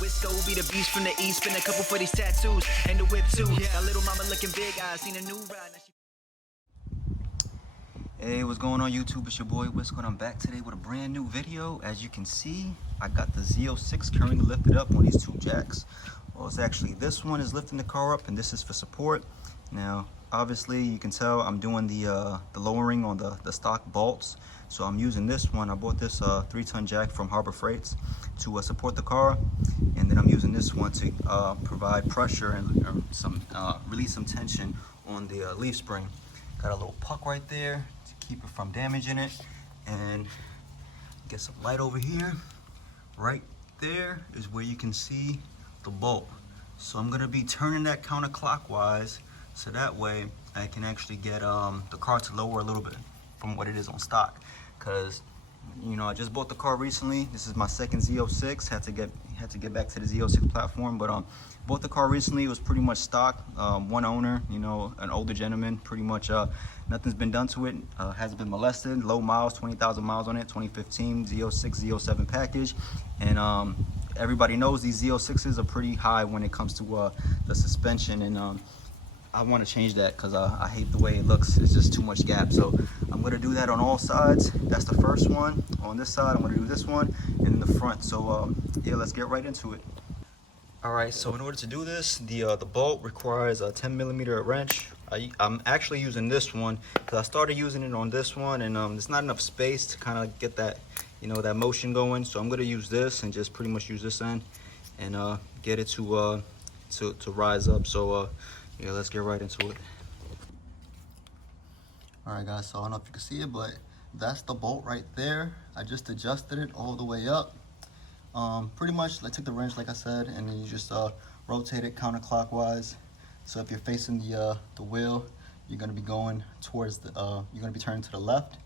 Wisco be the beast from the east, spin a couple for these tattoos, and the whip too. Got little mama looking big eyes, seen a new ride. Hey, what's going on YouTube? It's your boy Wisco, and I'm back today with a brand new video. As you can see, I got the Z06 currently lifted up on these two jacks. Well, it's actually, this one is lifting the car up and this is for support. Now, obviously you can tell I'm doing the lowering on the stock bolts. So I'm using this one. I bought this 3-ton jack from Harbor Freights to support the car. And then I'm using this one to provide pressure and release some tension on the leaf spring. Got a little puck right there to keep it from damaging it. And get some light over here. Right there is where you can see the bolt. So I'm gonna be turning that counterclockwise so that way I can actually get the car to lower a little bit from what it is on stock. Cause you know, I just bought the car recently. This is my second Z06. Had to get back to the Z06 platform, but bought the car recently. It was pretty much stock, one owner, you know, an older gentleman. Pretty much nothing's been done to it. Hasn't been molested. Low miles, 20,000 miles on it. 2015 Z06, Z07 package, and everybody knows these Z06s are pretty high when it comes to the suspension, and I want to change that because I hate the way it looks. It's just too much gap. So I'm going to do that on all sides. That's the first one. On this side, I'm going to do this one, and in the front. So yeah, let's get right into it. All right, so in order to do this, the bolt requires a 10mm wrench. I'm actually using this one because I started using it on this one, and there's not enough space to kind of get that, you know, that motion going. So I'm going to use this and just pretty much use this end and get it to rise up. So yeah, let's get right into it. All right, guys, so I don't know if you can see it, but that's the bolt right there. I just adjusted it all the way up. Pretty much, I took the wrench, like I said, and then you just rotate it counterclockwise. So if you're facing the wheel, you're gonna be going towards the, you're gonna be turning to the left,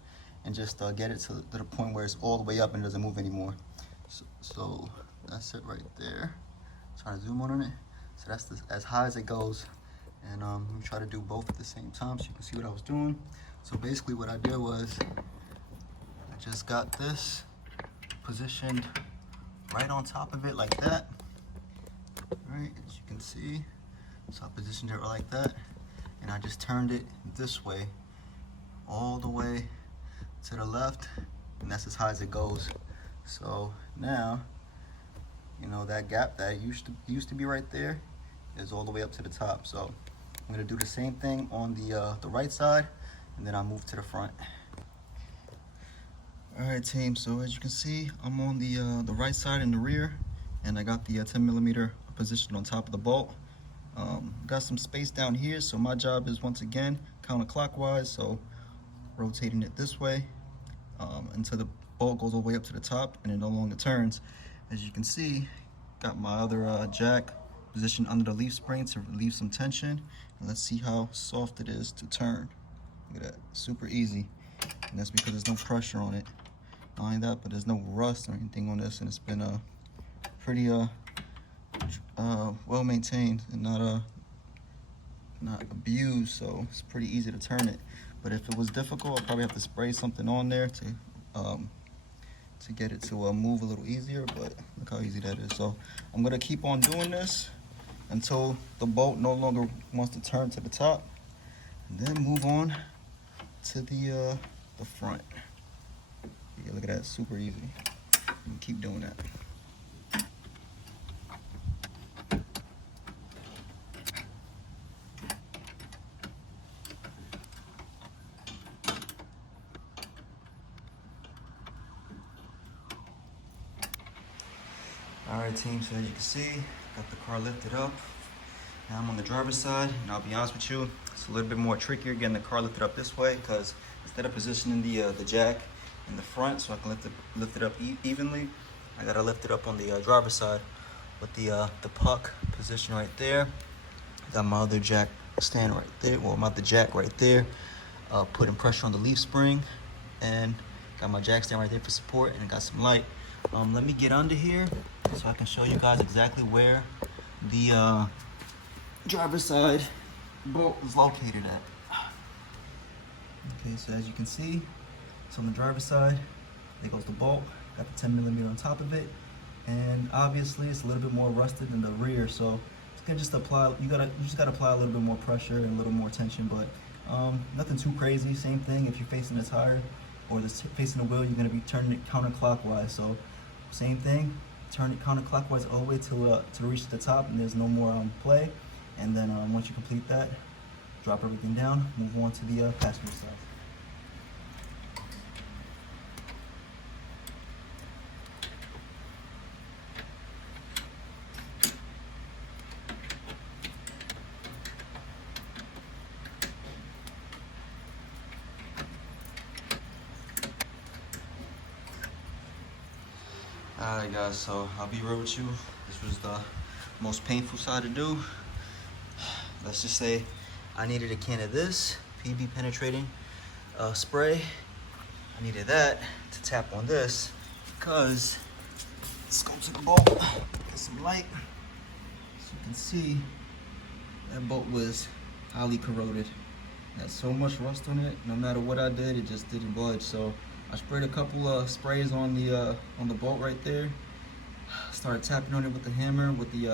and just get it to the point where it's all the way up and it doesn't move anymore. So that's it right there. Try to zoom on it. So that's as high as it goes. And let me try to do both at the same time so you can see what I was doing. So basically what I did was I just got this positioned right on top of it like that. Right, as you can see. So I positioned it like that, and I just turned it this way, all the way to the left, and that's as high as it goes. So now, you know, that gap that used to be right there is all the way up to the top. So I'm gonna do the same thing on the right side, and then I'll move to the front. All right, team, so as you can see, I'm on the right side in the rear, and I got the 10mm positioned on top of the bolt. Got some space down here, so my job is, once again, counterclockwise, so rotating it this way until the bolt goes all the way up to the top and it no longer turns. As you can see, got my other jack positioned under the leaf spring to relieve some tension. And let's see how soft it is to turn. Look at that, super easy. And that's because there's no pressure on it. Not only that, but there's no rust or anything on this, and it's been pretty well maintained and not abused, so it's pretty easy to turn it. But if it was difficult, I'd probably have to spray something on there to get it to move a little easier, but look how easy that is. So I'm gonna keep on doing this until the bolt no longer wants to turn to the top, and then move on to the front. Yeah, look at that, super easy. And keep doing that. All right, team, so as you can see, got the car lifted up. Now I'm on the driver's side, and I'll be honest with you, it's a little bit more trickier getting the car lifted up this way, because instead of positioning the jack in the front so I can lift it up evenly, I gotta lift it up on the driver's side with the puck position right there. Got my other jack stand right there, well, my other jack right there, putting pressure on the leaf spring, and got my jack stand right there for support, and got some light. Let me get under here so I can show you guys exactly where the driver's side bolt is located at. Okay, so as you can see, it's on the driver's side. There goes the bolt. Got the 10mm on top of it, and obviously it's a little bit more rusted than the rear, so it's gonna just apply. You just gotta apply a little bit more pressure and a little more tension, but nothing too crazy. Same thing if you're facing the tire or facing the wheel, you're gonna be turning it counterclockwise. So same thing, turn it counterclockwise all the way to reach the top, and there's no more play. And then once you complete that, drop everything down, move on to the passenger side. Alright guys, so I'll be real with you. This was the most painful side to do. Let's just say I needed a can of this PB penetrating spray. I needed that to tap on this because let's go to the bolt, get some light. As you can see, that bolt was highly corroded. It had so much rust on it. No matter what I did, it just didn't budge. So I sprayed a couple of sprays on the bolt right there. Started tapping on it with the hammer with the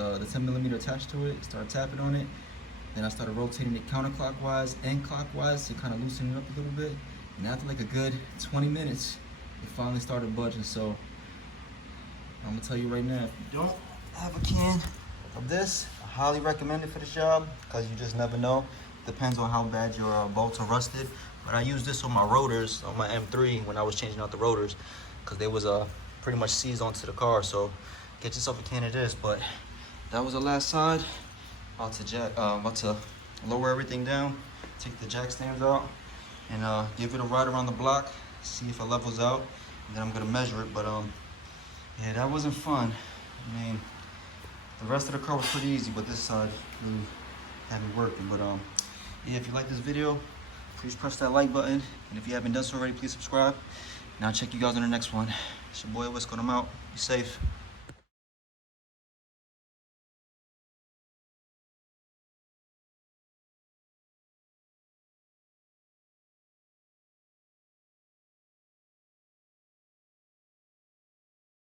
10mm attached to it. Started tapping on it. Then I started rotating it counterclockwise and clockwise to kind of loosen it up a little bit. And after like a good 20 minutes, it finally started budging. So I'm gonna tell you right now, if you don't have a can of this, I highly recommend it for this job because you just never know. Depends on how bad your bolts are rusted. But I used this on my rotors, on my M3 when I was changing out the rotors, because they was pretty much seized onto the car. So get yourself a can of this. But that was the last side. About to lower everything down, take the jack stands out, and give it a ride around the block, see if it levels out, and then I'm gonna measure it. But yeah, that wasn't fun. I mean, the rest of the car was pretty easy, but this side really had me working. But yeah, if you like this video, please press that like button, and if you haven't done so already, please subscribe. And I'll check you guys on the next one. It's your boy Wisco, and I'm out. Be safe.